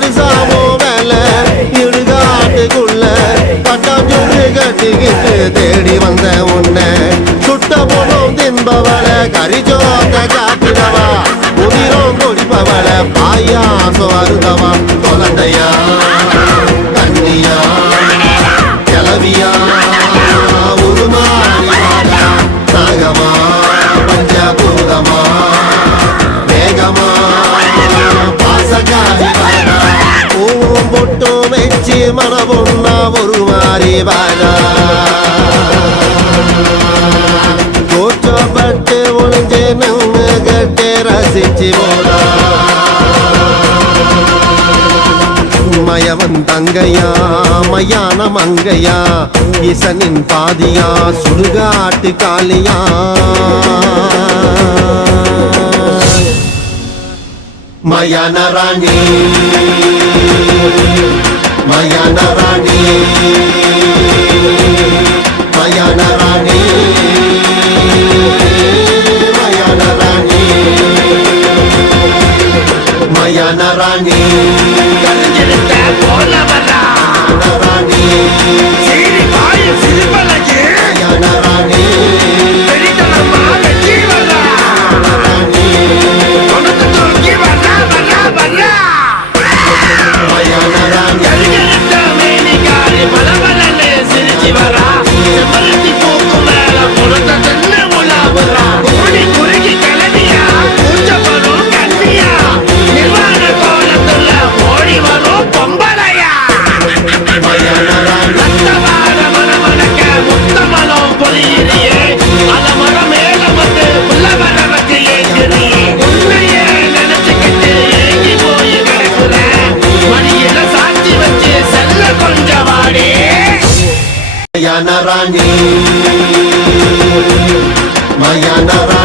நடுசாமோ வேலை இடுகாட்டுக்குள்ள பட்டாஞ்சோறு கட்டிக்கிட்டு தேடி வந்த உன்னை சுட்ட போனோம் தின்பவள கரிஜோத்த காட்டுறவா உதிரம் கொடிப்பவள பாயாசம் அருந்தவா குழந்தையா கண்ணியா கிளவியா உருமாறியா நாகமா பஞ்சபூதமா வேகமா பாசகாரி பூவும் பொட்டும் வச்சு மனபொன்னா ஒரு மாறி வாழா கோச்சப்பட்டு ஒளிஞ்சு நம்ம கட்டு ரசிச்சு போடா மயவன் தங்கையா மயான மங்கையா ஈசனின் பாதியா சுடுகாட்டு காளியா மயான ராணி மயான ராணி மயான ராணி மயான ராணி மயான ராணி போல வரா ராணி சீரி பாய சிறுபலகி மயான ராணி பெரிதனமா வெற்றி வரா ராணி உனக்கு தூக்கி வரா வரா வரா மயான ராணி கருகருத்த மேனிகாரி பலபலன்னு சிரிச்சு வரா செம்பருத்தி பூக்கு மேல புறத்த தென்ன உலா வரா கூடி குறுகி கிளவியா கூச்சப்படும் கண்ணியா நிர்வாண கோலத்துல ஓடி வரும் பொம்பளையா மயான ராணி ரத்தவாட மனமனக்க முத்தமலம் பொலியிறியே அலமரம் மேல வந்து புல்லவர வச்சு ஏற்றிறியே உன்னையே நினைச்சுக்கிட்டு ஏங்கி போய் கிடக்குற மடியில சாட்சி வச்சு செல்ல கொஞ்சம் வாடி மயான ராணி மயான ராணி